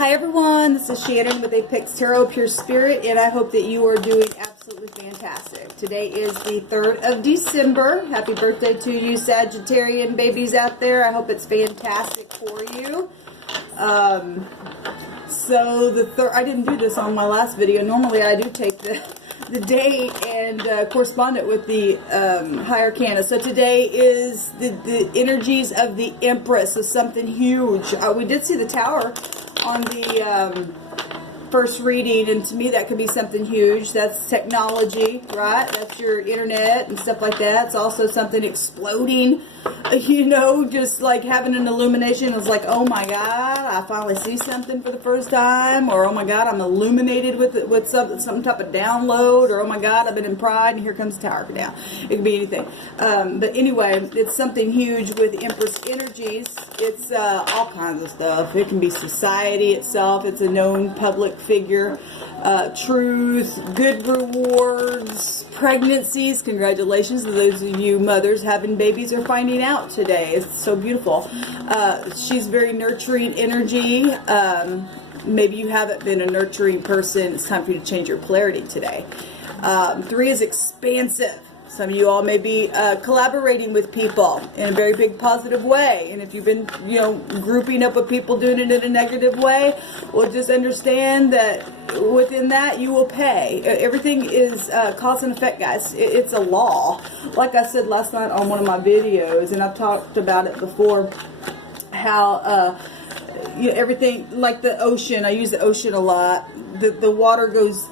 Hi everyone, this is Shannon with apextarotpurespirit, and I hope that you are doing absolutely fantastic. Today is the 3rd of December. Happy birthday to you Sagittarian babies out there. I hope it's fantastic for you. So the third, I didn't do this on my last video. Normally I do take the day and correspond it with the higher arcana. So today is the energies of the Empress, so something huge. We did see the Tower on the first reading, and to me that could be something huge. That's technology, right? That's your internet and stuff like that. It's also something exploding, you know, just like having an illumination. It's like, oh my God, I finally see something for the first time, or oh my God, I'm illuminated with some type of download, or oh my God, I've been in pride and here comes the tower down. It could be anything. But anyway, it's something huge with Empress energies. It's all kinds of stuff. It can be society itself. It's a known public figure, truth, good rewards, pregnancies. Congratulations to those of you mothers having babies or finding out today. It's so beautiful. She's very nurturing energy. Maybe you haven't been a nurturing person. It's time for you to change your polarity today. 3 is expansive. Some of you all may be collaborating with people in a very big positive way. And if you've been, you know, grouping up with people doing it in a negative way, well, just understand that within that you will pay. Everything is cause and effect, guys. It's a law. Like I said last night on one of my videos, and I've talked about it before, how you know, everything, like the ocean, I use the ocean a lot. The water goes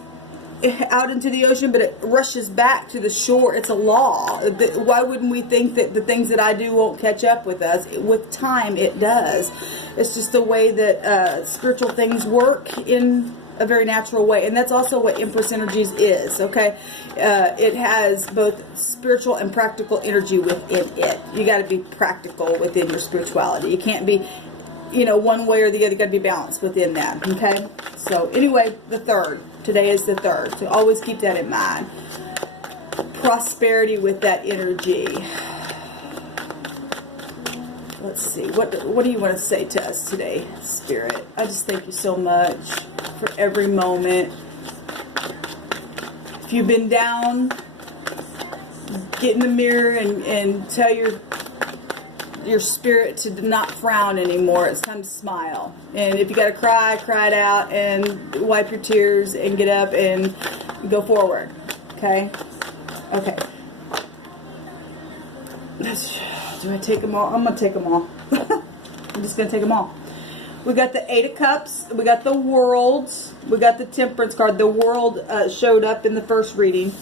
out into the ocean, but it rushes back to the shore. It's a law. Why wouldn't we think that the things that I do won't catch up with us? With time, it does. It's just the way that spiritual things work in a very natural way. And that's also what Empress Energies is, okay? It has both spiritual and practical energy within it. You got to be practical within your spirituality. You can't be, you know, one way or the other. You got to be balanced within that, okay? So anyway, the 3rd. Today is the 3rd, so always keep that in mind. Prosperity with that energy. Let's see, what do you want to say to us today, Spirit? I just thank you so much for every moment. If you've been down, get in the mirror and tell your spirit to not frown anymore. It's time to smile. And if you gotta cry, cry it out and wipe your tears and get up and go forward. Okay? Okay. Do I take them all? I'm gonna take them all. I'm just gonna take them all. We got the 8 of Cups. We got the World. We got the Temperance card. The World showed up in the first reading.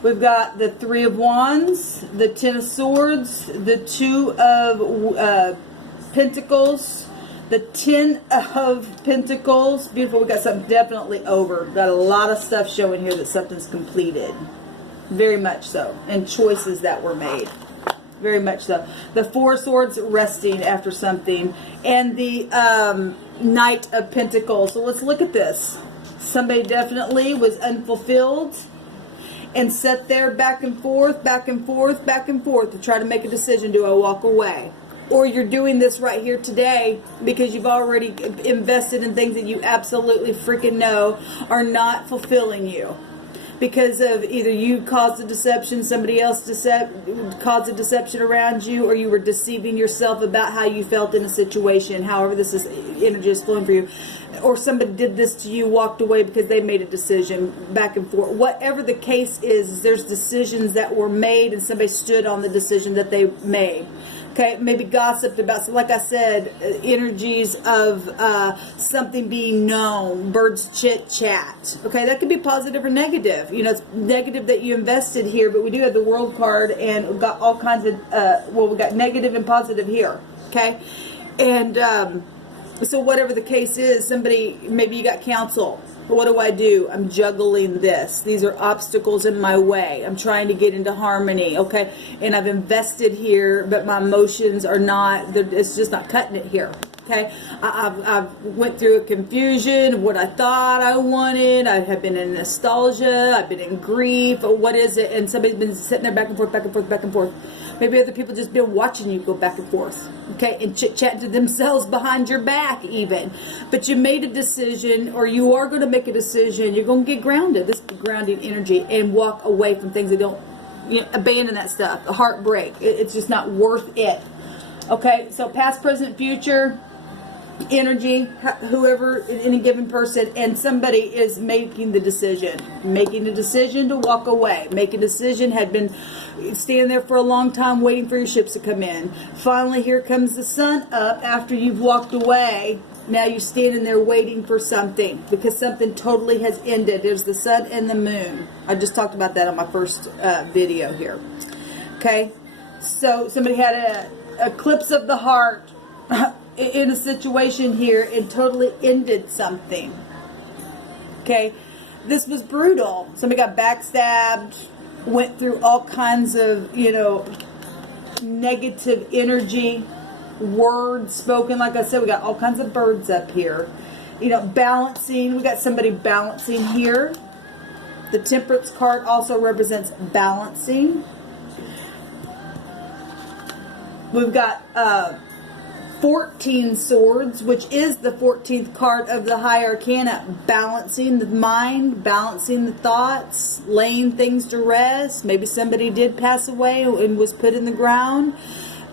We've got the 3 of Wands, the 10 of Swords, the 2 of Pentacles, the 10 of Pentacles. Beautiful. We got something definitely over. Got a lot of stuff showing here that something's completed. Very much so. And choices that were made. Very much so. The 4 of Swords, resting after something. And the Knight of Pentacles. So let's look at this. Somebody definitely was unfulfilled and sat there back and forth, back and forth, back and forth to try to make a decision. Do I walk away? Or you're doing this right here today because you've already invested in things that you absolutely freaking know are not fulfilling you. Because of either you caused a deception, somebody else caused a deception around you, or you were deceiving yourself about how you felt in a situation, however this energy is flowing for you. Or somebody did this to you, walked away because they made a decision, back and forth. Whatever the case is, there's decisions that were made and somebody stood on the decision that they made. Okay, maybe gossiped about, so like I said, energies of something being known, birds chit chat. Okay, that could be positive or negative. You know, it's negative that you invested here, but we do have the World card, and we've got all kinds of, well, we got negative and positive here. Okay, and so whatever the case is, somebody, maybe you got counsel. What do? I'm juggling this. These are obstacles in my way. I'm trying to get into harmony, okay? And I've invested here, but my emotions are not, it's just not cutting it here, okay? I've went through a confusion of what I thought I wanted. I have been in nostalgia. I've been in grief. What is it? And somebody's been sitting there back and forth, back and forth, back and forth. Maybe other people just been watching you go back and forth, okay, and chit-chat to themselves behind your back even. But you made a decision, or you are going to make a decision. You're going to get grounded, this grounding energy, and walk away from things that don't, abandon that stuff, a heartbreak. It's just not worth it. Okay, so past, present, future energy, whoever, any given person, and somebody is making the decision to walk away, make a decision, had been standing there for a long time waiting for your ships to come in. Finally, here comes the sun up after you've walked away. Now you're standing there waiting for something, because something totally has ended. There's the sun and the moon. I just talked about that on my first video here. Okay, so somebody had a eclipse of the heart in a situation here and totally ended something. Okay, this was brutal. Somebody got backstabbed, went through all kinds of, negative energy, words spoken. Like I said, we got all kinds of birds up here. Balancing. We got somebody balancing here. The Temperance card also represents balancing. We've got 14 swords, which is the 14th card of the High Arcana, balancing the mind, balancing the thoughts, laying things to rest. Maybe somebody did pass away and was put in the ground.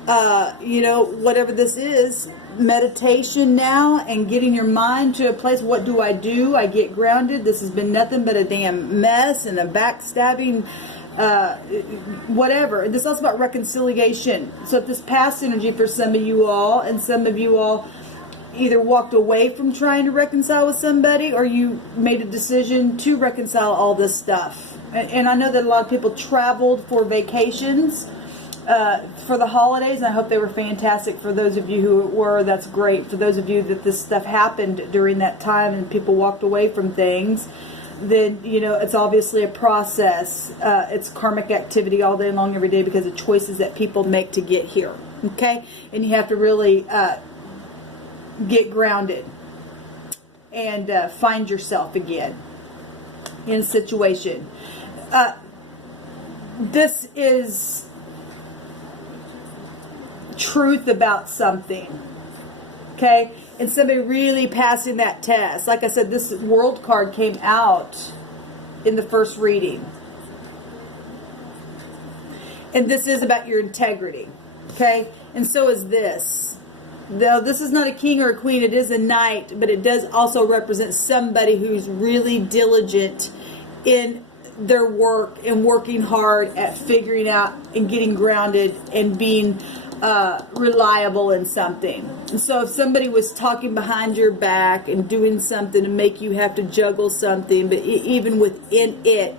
Whatever this is, meditation now and getting your mind to a place. What do? I get grounded. This has been nothing but a damn mess and a backstabbing, whatever. This is also about reconciliation. So if this past energy for some of you all, and some of you all either walked away from trying to reconcile with somebody, or you made a decision to reconcile all this stuff. And I know that a lot of people traveled for vacations for the holidays, and I hope they were fantastic. For those of you who were, that's great. For those of you that this stuff happened during that time and people walked away from things, then, it's obviously a process. It's karmic activity all day long, every day, because of choices that people make to get here. Okay? And you have to really get grounded and find yourself again in a situation. This is truth about something. Okay? And somebody really passing that test. Like I said, this World card came out in the first reading. And this is about your integrity. Okay? And so is this. Though this is not a king or a queen, it is a knight, but it does also represent somebody who's really diligent in their work and working hard at figuring out and getting grounded and being reliable in something. And so if somebody was talking behind your back and doing something to make you have to juggle something, but even within it,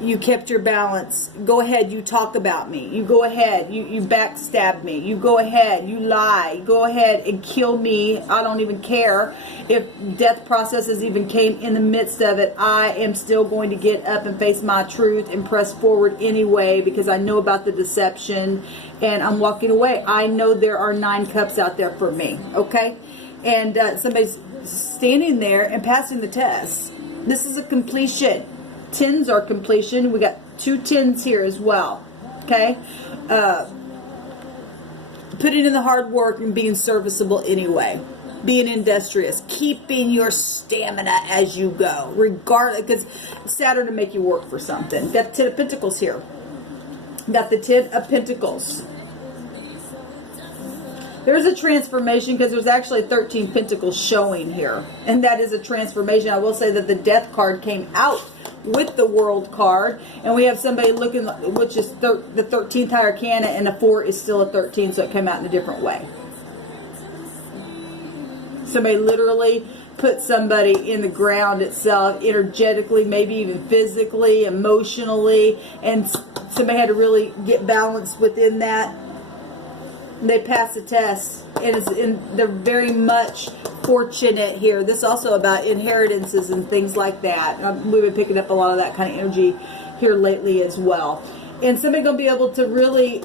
you kept your balance. Go ahead, you talk about me. You go ahead, you backstab me. You go ahead, you lie. Go ahead and kill me. I don't even care if death processes even came in the midst of it. I am still going to get up and face my truth and press forward anyway, because I know about the deception and I'm walking away. I know there are 9 cups out there for me. Okay? And somebody's standing there and passing the test. This is a completion. 10s are completion. We got 2 10s here as well. Okay? Putting in the hard work and being serviceable anyway. Being industrious. Keeping your stamina as you go. Regardless, because Saturn to make you work for something. Got the 10 of Pentacles here. Got the 10 of Pentacles. There's a transformation, because there's actually 13 Pentacles showing here. And that is a transformation. I will say that the Death card came out with the World card, and we have somebody looking, which is the 13th High Arcana, and a 4 is still a 13, so it came out in a different way. Somebody literally put somebody in the ground itself, energetically, maybe even physically, emotionally, and somebody had to really get balanced within that. They passed the test, and they're very much fortunate here. This is also about inheritances and things like that. We've been picking up a lot of that kind of energy here lately as well. And somebody's going to be able to really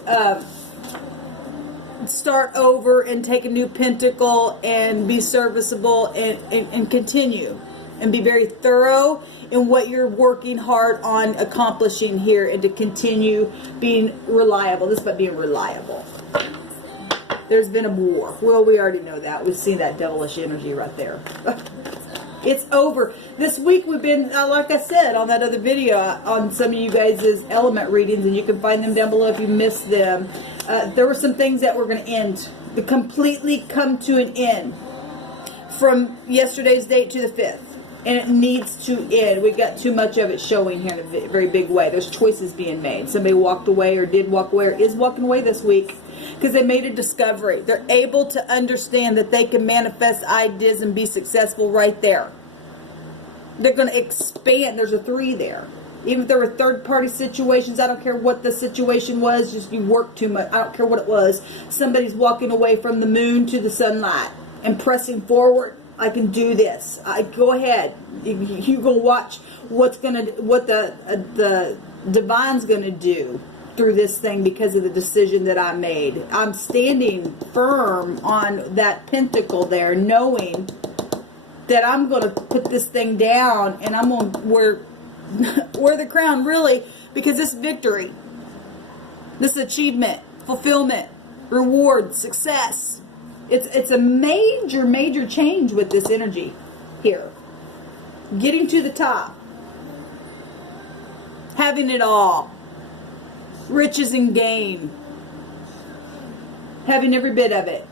start over and take a new pentacle and be serviceable and continue and be very thorough in what you're working hard on accomplishing here, and to continue being reliable. This is about being reliable. There's been a war. Well, we already know that. We've seen that devilish energy right there. It's over. This week we've been, like I said on that other video, on some of you guys' element readings, and you can find them down below if you missed them. There were some things that were going to end, to completely come to an end from yesterday's date to the 5th. And it needs to end. We got too much of it showing here in a very big way. There's choices being made. Somebody walked away or did walk away or is walking away this week because they made a discovery. They're able to understand that they can manifest ideas and be successful right there. They're going to expand. There's a 3 there. Even if there were third-party situations, I don't care what the situation was, just you work too much. I don't care what it was. Somebody's walking away from the moon to the sunlight and pressing forward. I can do this. Go ahead. You go watch what the divine's gonna do through this thing because of the decision that I made. I'm standing firm on that pentacle there, knowing that I'm gonna put this thing down, and I'm gonna wear the crown, really, because this victory, this achievement, fulfillment, reward, success. It's a major change with this energy here. Getting to the top. Having it all. Riches and gain. Having every bit of it.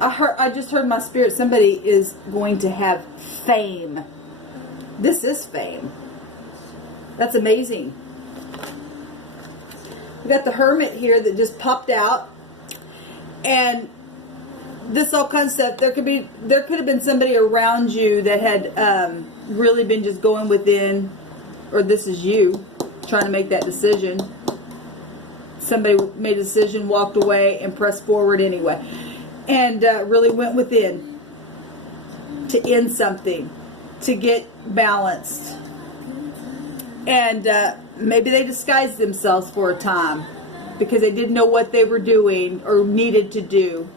I just heard my spirit, somebody is going to have fame. This is fame. That's amazing. We got the Hermit here that just popped out. And this all kinds of stuff. There could have been somebody around you that had really been just going within, or this is you trying to make that decision. Somebody made a decision, walked away, and pressed forward anyway, and really went within to end something, to get balanced. And maybe they disguised themselves for a time, because they didn't know what they were doing or needed to do.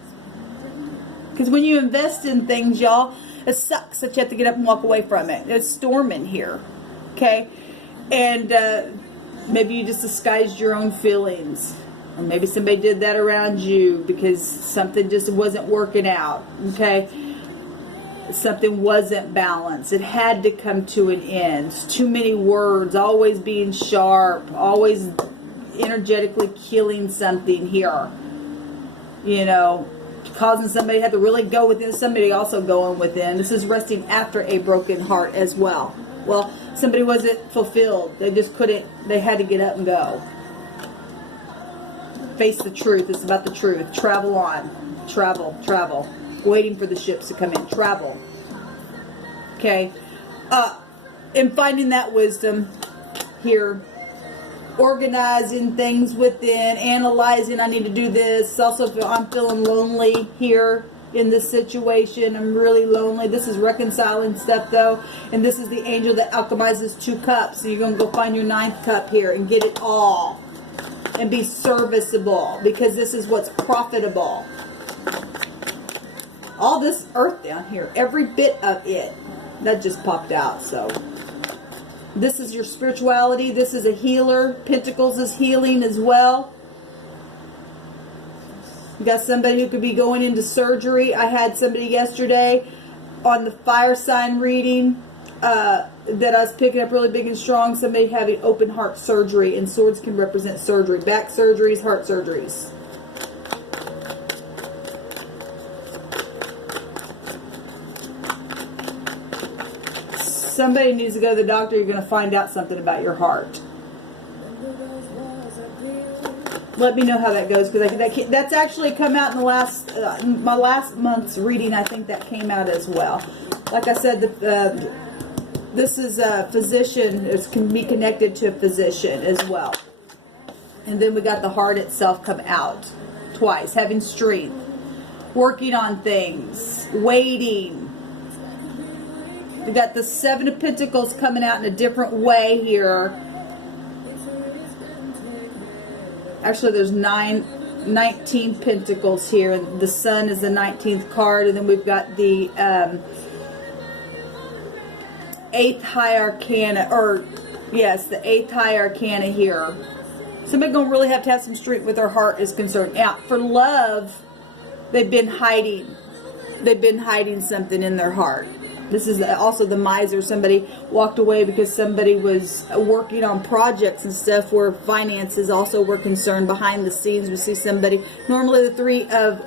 Because when you invest in things, y'all, it sucks that you have to get up and walk away from it. It's storming here, okay? And maybe you just disguised your own feelings. Or maybe somebody did that around you because something just wasn't working out, okay? Something wasn't balanced. It had to come to an end. Too many words, always being sharp, always energetically killing something here, you know, causing somebody to have to really go within, somebody also going within. This is resting after a broken heart as well. Well, somebody wasn't fulfilled. They just couldn't, they had to get up and go. Face the truth. It's about the truth. Travel on. Travel. Waiting for the ships to come in. Travel. Okay. And finding that wisdom here. Organizing things within, analyzing, I need to do this. Also, I'm feeling lonely here in this situation. I'm really lonely. This is reconciling stuff though. And this is the angel that alchemizes 2 cups. So you're going to go find your 9th cup here and get it all. And be serviceable, because this is what's profitable. All this earth down here, every bit of it, that just popped out, so... This is your spirituality. This is a healer. Pentacles is healing as well. You got somebody who could be going into surgery. I had somebody yesterday on the fire sign reading that I was picking up really big and strong. Somebody having open heart surgery, and swords can represent surgery. Back surgeries, heart surgeries. Somebody needs to go to the doctor. You're going to find out something about your heart. Let me know how that goes, because that's actually come out in the last my last month's reading. I think that came out as well. Like I said, this is a physician. It can be connected to a physician as well. And then we got the heart itself come out twice. Having strength, working on things, waiting. We got the 7 of Pentacles coming out in a different way here. Actually, there's 9 19 Pentacles here, and the Sun is the 19th card, and then we've got the 8th High Arcana, or yes, the 8th High Arcana here. Somebody gonna really have to have some strength with their heart is concerned. Now, for love, they've been hiding. They've been hiding something in their heart. This is also the Miser. Somebody walked away because somebody was working on projects and stuff where finances also were concerned behind the scenes. We see somebody, normally the 3 of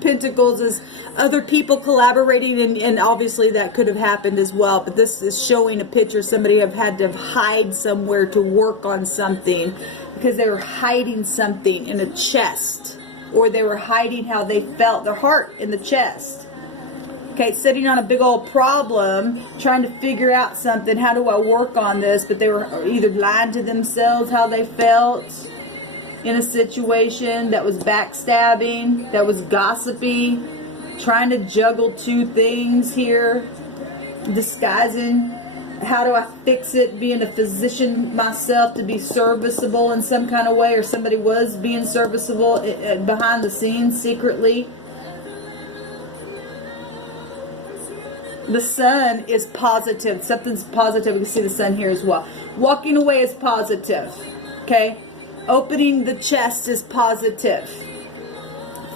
Pentacles is other people collaborating, and obviously that could have happened as well. But this is showing a picture. Somebody have had to hide somewhere to work on something because they were hiding something in a chest, or they were hiding how they felt, their heart in the chest. Okay, sitting on a big old problem, trying to figure out something. How do I work on this? But they were either lying to themselves how they felt in a situation that was backstabbing, that was gossipy, trying to juggle 2 things here, disguising. How do I fix it? Being a physician myself to be serviceable in some kind of way, or somebody was being serviceable behind the scenes secretly. The Sun is positive. Something's positive. We can see the Sun here as well. Walking away is positive. Okay? Opening the chest is positive.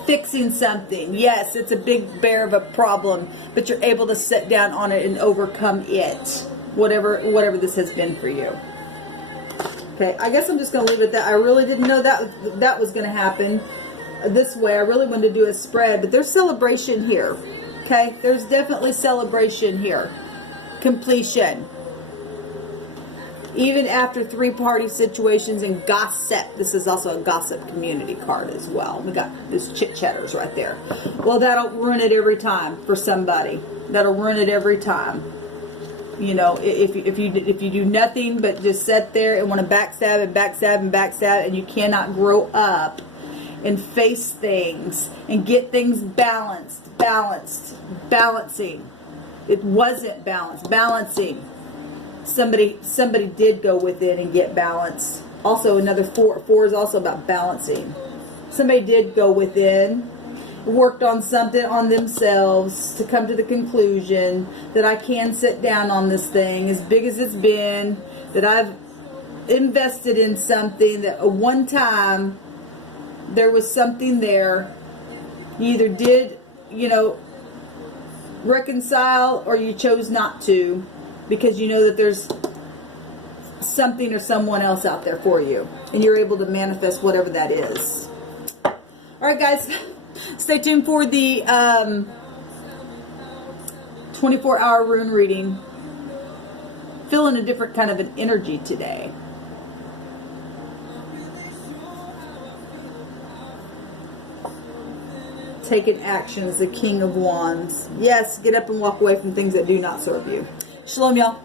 Fixing something. Yes, it's a big bear of a problem, but you're able to sit down on it and overcome it. Whatever this has been for you. Okay, I guess I'm just going to leave it at that. I really didn't know that was going to happen this way. I really wanted to do a spread, but there's celebration here. Okay, there's definitely celebration here. Completion. Even after 3-party situations and gossip. This is also a gossip community card as well. We got this chit-chatters right there. Well, that'll ruin it every time for somebody. That'll ruin it every time. You know, if you do nothing but just sit there and want to backstab and backstab and backstab, and you cannot grow up and face things and get things balancing. It wasn't balanced. Balancing. Somebody did go within and get balanced. Also, another 4 is also about balancing. Somebody did go within, worked on something on themselves to come to the conclusion that I can sit down on this thing, as big as it's been, that I've invested in something that at one time there was something there. You either did, reconcile, or you chose not to, because you know that there's something or someone else out there for you, and you're able to manifest whatever that is. All right, guys, stay tuned for the 24-hour rune reading. Feeling a different kind of an energy today. Taking action as the King of Wands. Yes, get up and walk away from things that do not serve you. Shalom, y'all.